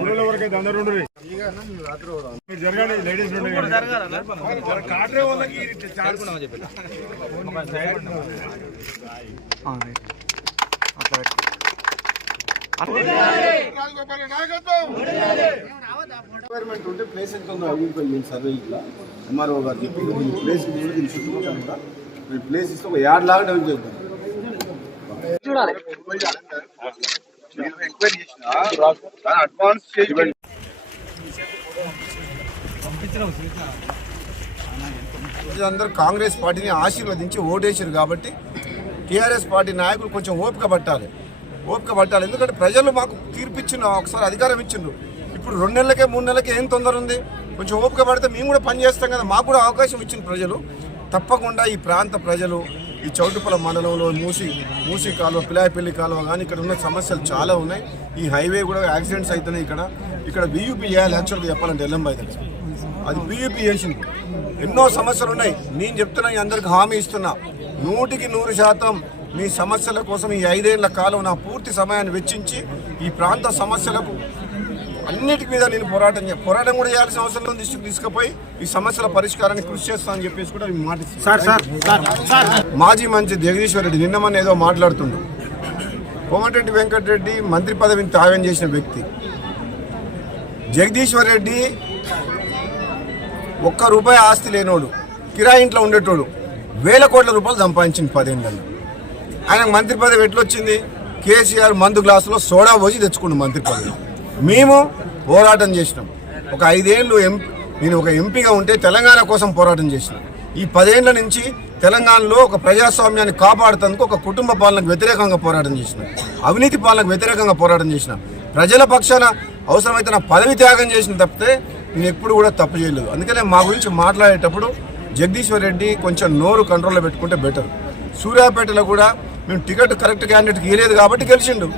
ఊళ్ళో వరకే అందరూ ఉండరు లేడీస్ వాళ్ళకి రిక్వైర్మెంట్ ఉంటే ప్లేస్ ఎంత ఉందో సర్వే ఇట్లా ఎంఆర్ఓ గారు చెప్పి ప్లేస్ దీని చుట్టుపక్కల కూడా ప్లేస్ ఇస్తే ఒక యాడ్ లాగా డెవలప్ చేద్దాం అందరూ కాంగ్రెస్ పార్టీని ఆశీర్వదించి ఓటేశారు కాబట్టి టీఆర్ఎస్ పార్టీ నాయకులు కొంచెం ఓపిక పట్టాలి. ఓపిక పట్టాలి. ఎందుకంటే ప్రజలు మాకు తీర్పిచ్చిన ఒకసారి అధికారం ఇచ్చిండ్రు. ఇప్పుడు రెండు నెలలకే మూడు నెలలకే ఏం తొందర ఉంది? కొంచెం ఓపిక పడితే మేము కూడా పని చేస్తాం కదా. మాకు కూడా అవకాశం ఇచ్చిన ప్రజలు. తప్పకుండా ఈ ప్రాంత ప్రజలు ఈ చౌటుపల మండలంలో మూసి మూసి కాలువ పిలాయపల్లి కాలువ కానీ ఇక్కడ ఉన్న సమస్యలు చాలా ఉన్నాయి. ఈ హైవే కూడా యాక్సిడెంట్స్ అవుతున్నాయి ఇక్కడ. ఇక్కడ బీయూపీ చేయాలి యాక్చువల్గా చెప్పాలంటే ఎల్లంబాయి తెలుసు అది బీయూపీ చేసింది. ఎన్నో సమస్యలు ఉన్నాయి. నేను చెప్తున్నా ఈ అందరికి హామీ ఇస్తున్నా. నూటికి నూరు శాతం మీ సమస్యల కోసం ఈ ఐదేళ్ళ కాలం నా పూర్తి సమయాన్ని వెచ్చించి ఈ ప్రాంత సమస్యలకు అన్నిటి మీద నేను పోరాటం చే- పోరాటం కూడా చేయాల్సిన అవసరం ఉంది. తీసుకు- తీసుకుపోయి ఈ సమస్యల పరిష్కారానికి కృషి చేస్తానని చెప్పేసి కూడా మాటిస్తున్నాను మాజీ మంత్రి జగదీశ్వర్ రెడ్డి నిన్న మొన్న ఏదో మాట్లాడుతుండు. కోమటిరెడ్డి వెంకటరెడ్డి మంత్రి పదవిని త్యాగం చేసిన వ్యక్తి. జగదీశ్వర్ రెడ్డి ఒక్క రూపాయి ఆస్తి లేనోడు కిరాయి ఇంట్లో ఉండేటోడు వేల కోట్ల రూపాయలు సంపాదించింది పదేళ్ళలో ఆయనకు మంత్రి పదవి ఎట్లొచ్చింది? కేసీఆర్ మందు గ్లాసులో సోడా పోసి తెచ్చుకుండు మంత్రి పదవి. మేము పోరాటం చేసినాం. ఒక ఐదేళ్ళు ఎం నేను ఒక ఎంపీగా ఉంటే తెలంగాణ కోసం పోరాటం చేసినాం. ఈ పదేళ్ళ నుంచి తెలంగాణలో ఒక ప్రజాస్వామ్యాన్ని కాపాడుతందుకు ఒక కుటుంబ పాలనకు వ్యతిరేకంగా పోరాటం చేసినాం. అవినీతి పాలనకు వ్యతిరేకంగా పోరాటం చేసినాం. ప్రజల పక్షాన అవసరమైతే నా పదవి త్యాగం చేసిన తప్పితే నేను ఎప్పుడు కూడా తప్పు చేయలేదు. అందుకనే మా గురించి మాట్లాడేటప్పుడు జగదీశ్వర్ రెడ్డి కొంచెం నోరు కంట్రోల్లో పెట్టుకుంటే బెటర్. సూర్యాపేటలో కూడా మేము టికెట్ కరెక్ట్ క్యాండిడేట్కి ఇవ్వలేదు కాబట్టి గెలిచిండు.